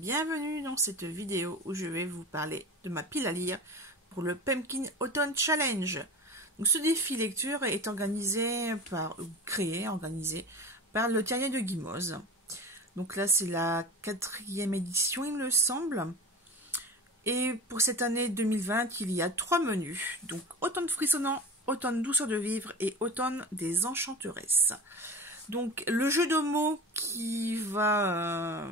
bienvenue dans cette vidéo où je vais vous parler de ma pile à lire pour le Pumpkin Autumn Challenge. Donc, ce défi lecture est organisé par le Terrier de Guimauze. Donc là c'est la 4e édition il me semble. Et pour cette année 2020 il y a 3 menus. Donc automne frissonnant, automne douceur de vivre et automne des enchanteresses. Donc le jeu de mots qui va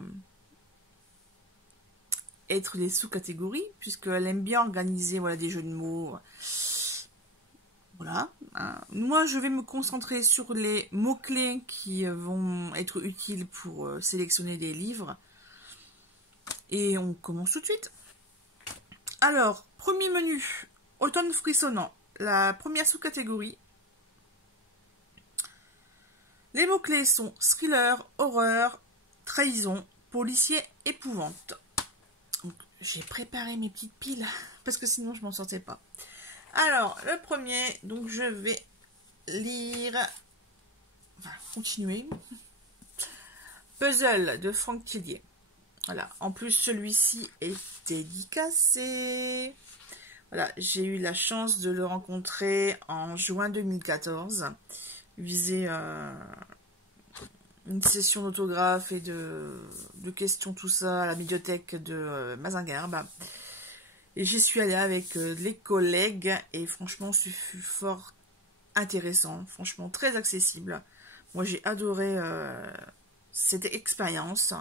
être les sous-catégories, puisqu'elle aime bien organiser des jeux de mots. Voilà. Moi je vais me concentrer sur les mots-clés qui vont être utiles pour sélectionner des livres. Et on commence tout de suite. Alors, premier menu, automne frissonnant. La première sous-catégorie. Les mots-clés sont thriller, horreur, trahison, policier, épouvante. J'ai préparé mes petites piles, parce que sinon je m'en sortais pas. Alors, le premier, donc je vais lire, continuer. Puzzle de Franck Tillier. Voilà, en plus celui-ci est dédicacé. Voilà, j'ai eu la chance de le rencontrer en juin 2014. Visé une session d'autographe et de questions, tout ça, à la médiathèque de Mazingarbe. Et j'y suis allée avec les collègues et franchement, ce fut fort intéressant, franchement très accessible. Moi, j'ai adoré cette expérience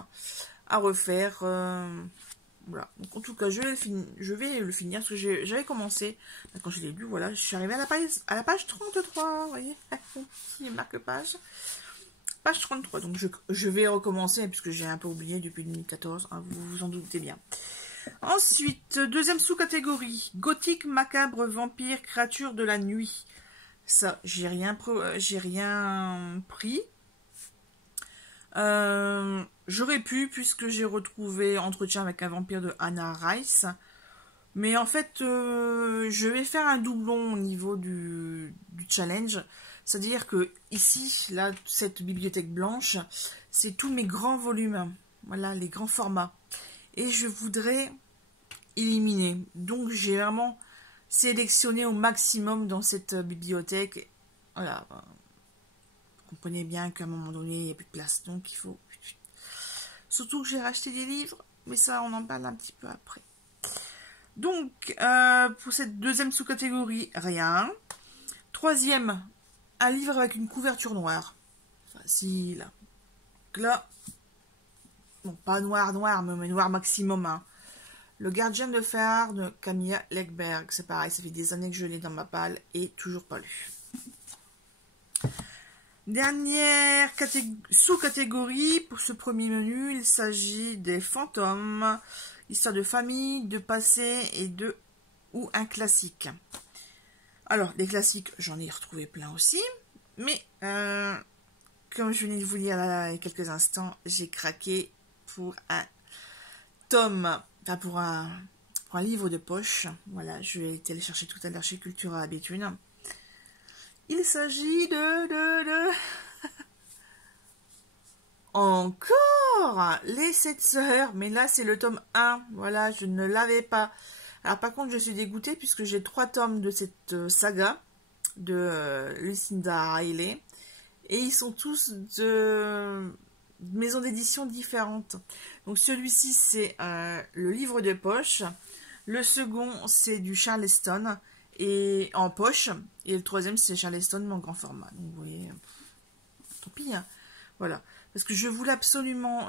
à refaire. Voilà. Donc, en tout cas, je vais le finir parce que j'avais commencé. Quand je l'ai lu, voilà, je suis arrivée à la page 33. Vous voyez, mon petit marque-page. Page 33. Donc, je vais recommencer puisque j'ai un peu oublié depuis 2014. Hein, vous vous en doutez bien. Ensuite, deuxième sous-catégorie. Gothique, macabre, vampire, créature de la nuit. Ça, j'ai rien pris. J'aurais pu, puisque j'ai retrouvé Entretien avec un vampire de Anna Rice. Mais en fait, je vais faire un doublon au niveau du challenge. C'est-à-dire que ici, là, cette bibliothèque blanche, c'est tous mes grands volumes. Voilà, les grands formats. Et je voudrais éliminer. Donc, j'ai vraiment sélectionné au maximum dans cette bibliothèque. Voilà. Vous comprenez bien qu'à un moment donné, il n'y a plus de place. Donc, il faut... Surtout que j'ai racheté des livres. Mais ça, on en parle un petit peu après. Donc, pour cette deuxième sous-catégorie, rien. Troisième, un livre avec une couverture noire. Facile. Donc là, bon, pas noir, mais noir maximum. Hein. Le Gardien de fer de Camilla Legberg. C'est pareil, ça fait des années que je l'ai dans ma palle et toujours pas lu. Dernière sous-catégorie pour ce premier menu, il s'agit des fantômes, histoire de famille, de passé ou un classique. Alors, les classiques, j'en ai retrouvé plein aussi, mais comme je venais de vous dire là, il y a quelques instants, j'ai craqué pour un tome, pour un livre de poche. Voilà, je vais aller chercher tout à l'heure chez Cultura à Béthune. Il s'agit de... Encore les 7 sœurs. Mais là, c'est le tome 1. Voilà, je ne l'avais pas. Alors, par contre, je suis dégoûtée puisque j'ai 3 tomes de cette saga de Lucinda Riley. Et ils sont tous de maisons d'édition différentes. Donc, celui-ci, c'est le livre de poche. Le second, c'est du Charleston. Et en poche, et le troisième c'est Charleston mais en grand format. Donc vous voyez, tant pis, hein. Voilà, parce que je voulais absolument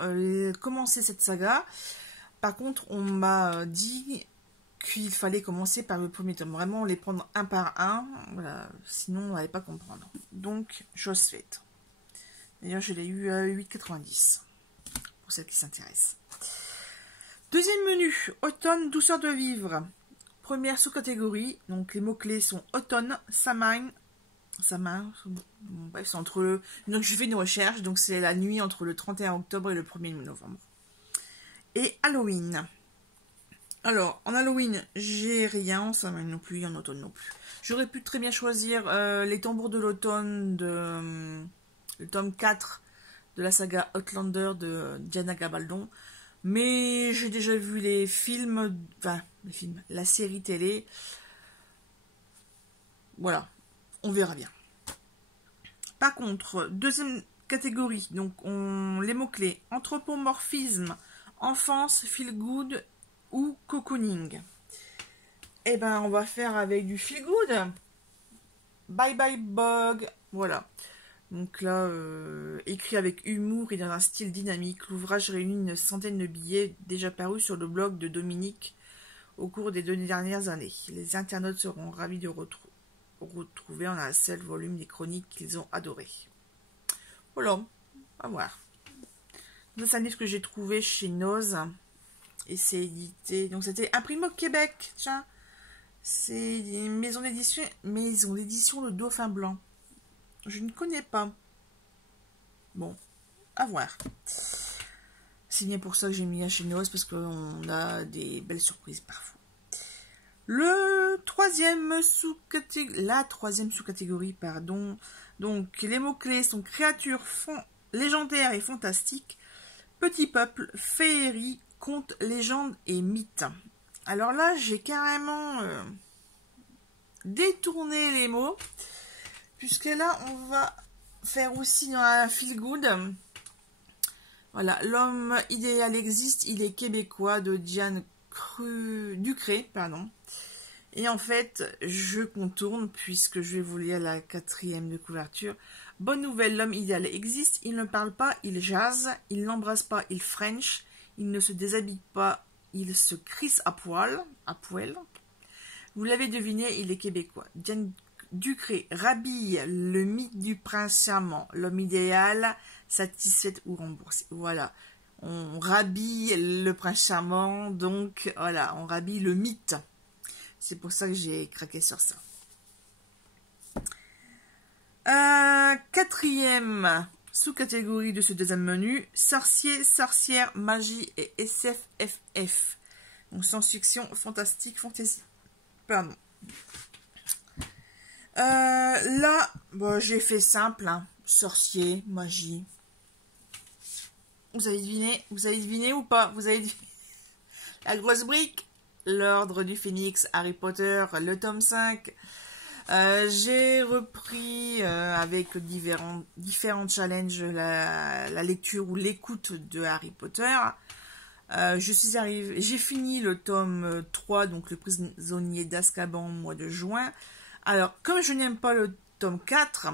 commencer cette saga. Par contre, on m'a dit qu'il fallait commencer par le premier tome, vraiment les prendre un par un, voilà, sinon on n'allait pas comprendre. Donc, chose faite. D'ailleurs, je l'ai eu à 8,90 pour celles qui s'intéressent. Deuxième menu, automne, douceur de vivre. Première sous-catégorie, donc les mots-clés sont automne, Samhain, bref, c'est entre... Donc je fais une recherche, donc c'est la nuit entre le 31 octobre et le 1er novembre. Et Halloween. Alors, en Halloween, j'ai rien, en Samhain non plus, en automne non plus. J'aurais pu très bien choisir les tambours de l'automne, le tome 4 de la saga Outlander de Diana Gabaldon. Mais j'ai déjà vu les films, enfin, les films, la série télé. Voilà, on verra bien. Par contre, deuxième catégorie, donc les mots-clés, anthropomorphisme, enfance, feel good ou cocooning. Eh ben, on va faire avec du feel good. Bye bye bug, voilà. Donc là, écrit avec humour et dans un style dynamique, l'ouvrage réunit une centaine de billets déjà parus sur le blog de Dominique au cours des 2 dernières années. Les internautes seront ravis de retrouver en un seul volume les chroniques qu'ils ont adorées. Voilà, à voir. C'est un livre que j'ai trouvé chez Noz et c'est édité. Donc c'était imprimé au Québec, tiens. C'est une maison d'édition Le Dauphin Blanc. Je ne connais pas. Bon, à voir. C'est bien pour ça que j'ai mis à chez Noz parce qu'on a des belles surprises parfois. La troisième sous-catégorie, pardon. Donc, les mots-clés sont créatures légendaires et fantastiques, petit peuple, féerie, contes, légendes et mythes. Alors là, j'ai carrément détourné les mots, puisque là, on va faire aussi dans un feel good. Voilà, l'homme idéal existe, il est québécois, de Diane Ducré, pardon. Et en fait, je contourne puisque je vais vous lire la 4e de couverture. Bonne nouvelle, l'homme idéal existe, il ne parle pas, il jase, il n'embrasse pas, il french, il ne se déshabille pas, il se crisse à poil. Vous l'avez deviné, il est québécois. Diane Ducré rhabille le mythe du prince charmant, l'homme idéal, satisfait ou remboursé. Voilà, on rhabille le prince charmant, donc voilà, on rhabille le mythe. C'est pour ça que j'ai craqué sur ça. 4e sous-catégorie de ce deuxième menu, sorcier, sorcière, magie et SFFF. Donc science-fiction, fantastique, fantasy. Pardon. Là, bon, j'ai fait simple, hein. Sorcier, magie. Vous avez deviné ou pas? Vous avez deviné la grosse brique? L'Ordre du Phénix, Harry Potter, le tome 5. J'ai repris avec différents challenges la lecture ou l'écoute de Harry Potter. J'ai fini le tome 3, donc le prisonnier d'Azkaban au mois de juin. Alors, comme je n'aime pas le tome 4,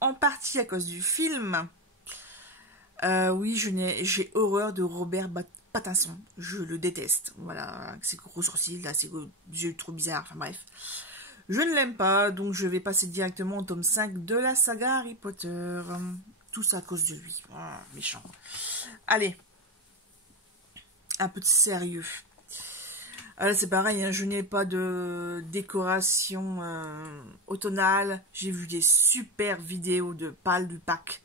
en partie à cause du film, oui, j'ai horreur de Robert Pattinson. Je le déteste. Voilà, ses gros sourcils, là, ses yeux trop bizarres, enfin bref. Je ne l'aime pas, donc je vais passer directement au tome 5 de la saga Harry Potter. Tout ça à cause de lui. Oh, méchant. Allez. Un peu de sérieux. Alors c'est pareil, hein, je n'ai pas de décoration automnale. J'ai vu des super vidéos de Pâle du Pack.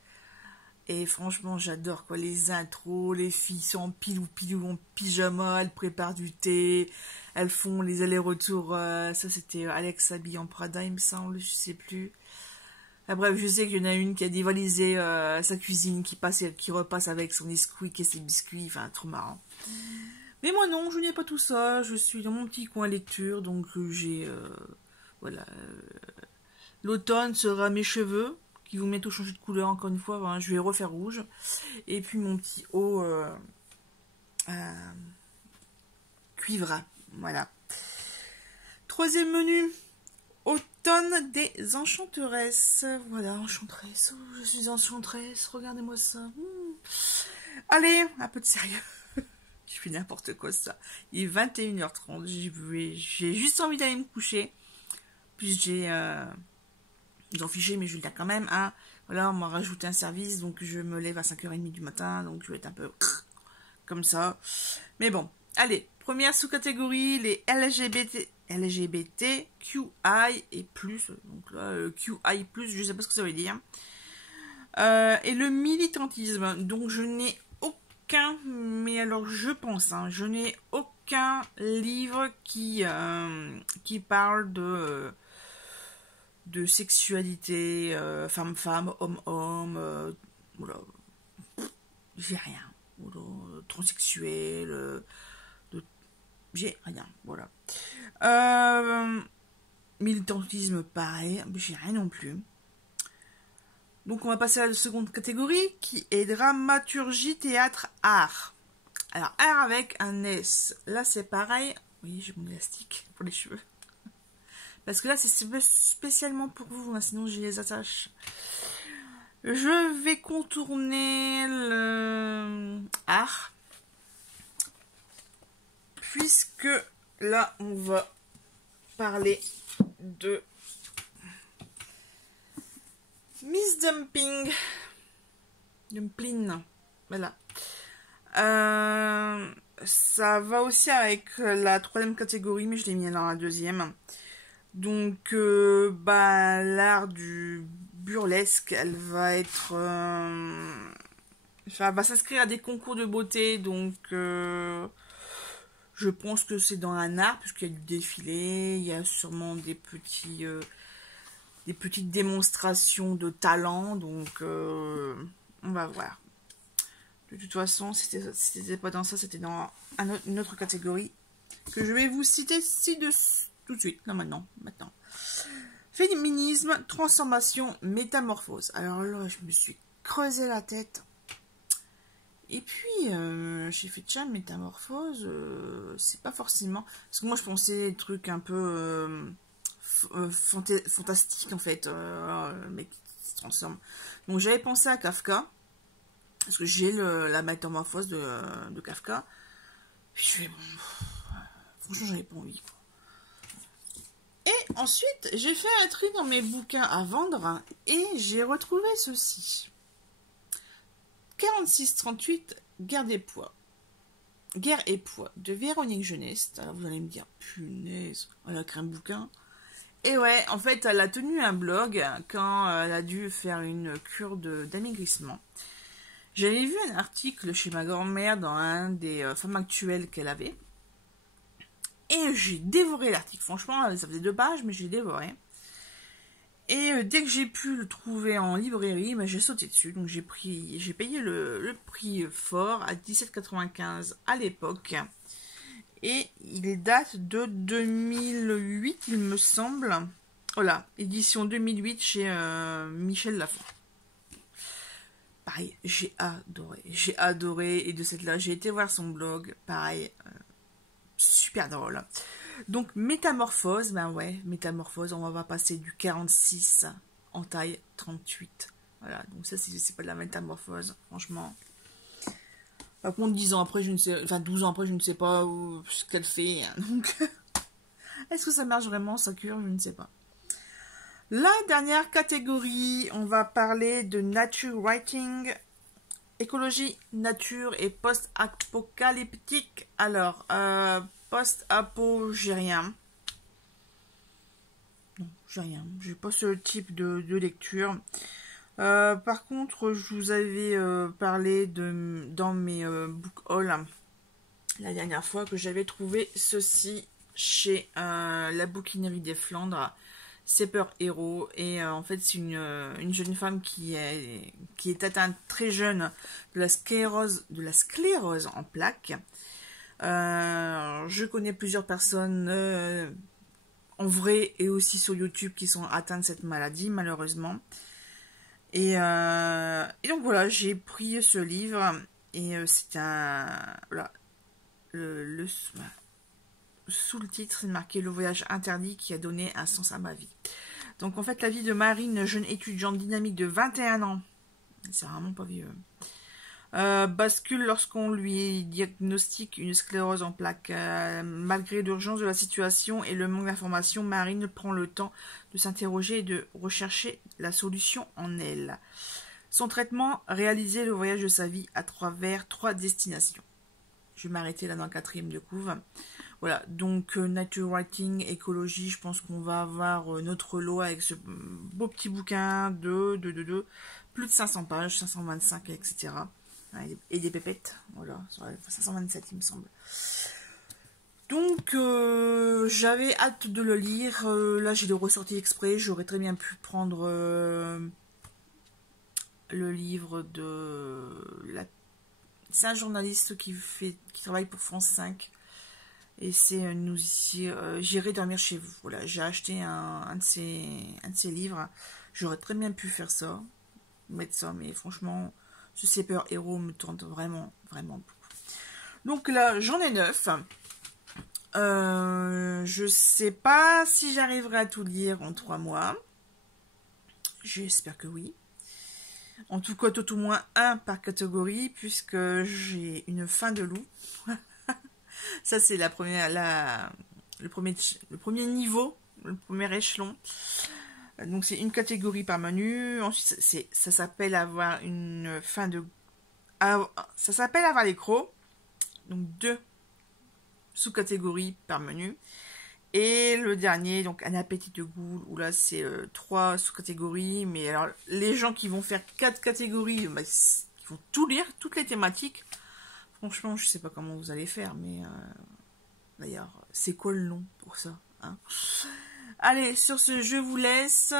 Et franchement, j'adore quoi, les intros, les filles sont en pilou en pyjama, elles préparent du thé, elles font les allers-retours, ça c'était Alex habillé en Prada, il me semble, je sais plus. Ah, bref, je sais qu'il y en a une qui a dévalisé sa cuisine, qui repasse avec son Nesquik et ses biscuits, enfin, trop marrant. Mais moi non, je n'ai pas tout ça, je suis dans mon petit coin lecture, donc j'ai, voilà, l'automne sera mes cheveux, qui vont bientôt changer de couleur encore une fois, hein, je vais refaire rouge, et puis mon petit haut cuivre, voilà. 3e menu, automne des enchanteresses, voilà, enchanteresse, oh, je suis enchanteresse, regardez-moi ça. Allez, un peu de sérieux. Je fais n'importe quoi ça. Il est 21h30, j'ai juste envie d'aller me coucher, puis j'ai... Ils ont fiché, mais je le dis quand même. Hein. Voilà, on m'a rajouté un service, donc je me lève à 5h30 du matin, donc je vais être un peu comme ça. Mais bon, allez, première sous-catégorie, les LGBT, QI et plus. Donc là, QI+, je sais pas ce que ça veut dire. Et le militantisme, donc je n'ai aucun, mais alors je pense, hein, je n'ai aucun livre qui parle de sexualité, femme-femme, homme-homme, voilà. J'ai rien. transsexuel, j'ai rien, voilà. Militantisme, pareil, j'ai rien non plus. Donc on va passer à la seconde catégorie qui est dramaturgie, théâtre, art. Alors art avec un S. Là c'est pareil. Oui, j'ai mon élastique pour les cheveux. Parce que là c'est spécialement pour vous, hein, sinon je les attache. Je vais contourner le art. Puisque là on va parler de Miss Dumpling. Dumpling. Voilà. Ça va aussi avec la troisième catégorie, mais je l'ai mis dans la deuxième. Donc, l'art du burlesque, elle va être... ça va s'inscrire à des concours de beauté, donc... je pense que c'est dans un art, puisqu'il y a du défilé, il y a sûrement des petites démonstrations de talent, donc on va voir. De toute façon, si c'était pas dans ça, c'était dans une autre catégorie que je vais vous citer ci-dessus, tout de suite, là maintenant. Féminisme, transformation, métamorphose. Alors là, je me suis creusé la tête. Et puis, j'ai fait tiens, métamorphose, c'est pas forcément... Parce que moi, je pensais des trucs un peu fantastiques, en fait. Le mec qui se transforme. Donc, j'avais pensé à Kafka. Parce que j'ai la métamorphose de Kafka. Puis je fais, bon, franchement, j'avais pas envie, quoi. Et ensuite, j'ai fait un tri dans mes bouquins à vendre. Et j'ai retrouvé ceci. 46-38, Guerre et poids de Véronique Geneste. Alors vous allez me dire, punaise, elle a écrit un bouquin. Et ouais, en fait, elle a tenu un blog quand elle a dû faire une cure d'amaigrissement. J'avais vu un article chez ma grand-mère dans un des femmes actuelles qu'elle avait. Et j'ai dévoré l'article. Franchement, ça faisait 2 pages, mais j'ai dévoré. Et dès que j'ai pu le trouver en librairie, j'ai sauté dessus. Donc j'ai payé le prix fort à 17,95 à l'époque. Et il date de 2008, il me semble. Voilà, édition 2008 chez Michel Lafon. Pareil, j'ai adoré. Et de cette là, j'ai été voir son blog. Pareil, super drôle. Donc, métamorphose, métamorphose, on va passer du 46 en taille 38. Voilà, donc ça, c'est pas de la métamorphose, franchement. Par contre, 10 ans après, 12 ans après, je ne sais pas ce qu'elle fait. Donc, est-ce que ça marche vraiment, sa cure? Je ne sais pas. La dernière catégorie, on va parler de nature writing, écologie, nature et post-apocalyptique. Alors, post-apo, j'ai rien. Non, j'ai rien. J'ai pas ce type de lecture. Par contre, je vous avais parlé dans mes book haul la dernière fois que j'avais trouvé ceci chez la bouquinerie des Flandres. Super Héros, et en fait c'est une jeune femme qui est atteinte très jeune de la sclérose en plaques. Je connais plusieurs personnes en vrai et aussi sur YouTube qui sont atteintes de cette maladie, malheureusement. Et donc voilà, j'ai pris ce livre et c'est un... Voilà, sous le titre, c'est marqué « Le voyage interdit qui a donné un sens à ma vie ». Donc en fait, la vie de Marine, jeune étudiante dynamique de 21 ans, c'est vraiment pas vieux, bascule lorsqu'on lui diagnostique une sclérose en plaques. Malgré l'urgence de la situation et le manque d'informations, Marine prend le temps de s'interroger et de rechercher la solution en elle. Son traitement, réaliser le voyage de sa vie à travers 3 destinations. Je vais m'arrêter là dans le 4e de couve. Voilà, donc nature writing, écologie, je pense qu'on va avoir notre lot avec ce beau petit bouquin de plus de 500 pages, 525, etc. Et des pépettes, voilà, 527 il me semble. Donc j'avais hâte de le lire, là j'ai le ressorti exprès, j'aurais très bien pu prendre le livre de C'est un journaliste qui travaille pour France 5. Et c'est nous ici, j'irai dormir chez vous. Voilà, j'ai acheté un de ses livres. J'aurais très bien pu faire ça, mettre ça, mais franchement, ce super héros me tente vraiment, vraiment beaucoup. Donc là, j'en ai 9. Je sais pas si j'arriverai à tout lire en 3 mois. J'espère que oui. En tout cas, tout au moins un par catégorie, puisque j'ai une fin de loup. Ça, c'est le premier niveau, le premier échelon. Donc, c'est une catégorie par menu. Ensuite, ça s'appelle avoir une fin de... ça s'appelle avoir les crocs. Donc, 2 sous-catégories par menu. Et le dernier, donc un appétit de goût, où là c'est 3 sous-catégories. Mais alors, les gens qui vont faire 4 catégories, bah, ils vont tout lire, toutes les thématiques. Franchement, je sais pas comment vous allez faire, mais d'ailleurs, c'est quoi le nom pour ça, hein? Allez, sur ce, je vous laisse.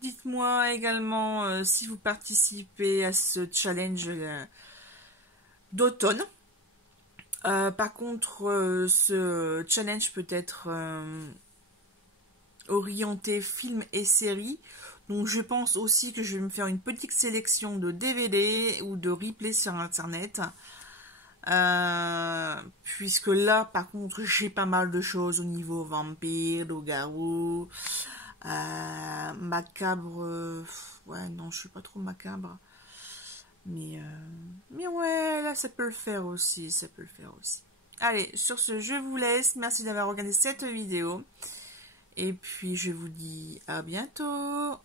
Dites-moi également si vous participez à ce challenge d'automne. Par contre, ce challenge peut être orienté film et série. Donc je pense aussi que je vais me faire une petite sélection de DVD ou de replay sur internet. Puisque là, par contre, j'ai pas mal de choses au niveau vampire, loup-garou, macabre. Ouais, non, je suis pas trop macabre. Mais ouais, là, ça peut le faire aussi, ça peut le faire aussi. Allez, sur ce, je vous laisse. Merci d'avoir regardé cette vidéo. Et puis, je vous dis à bientôt.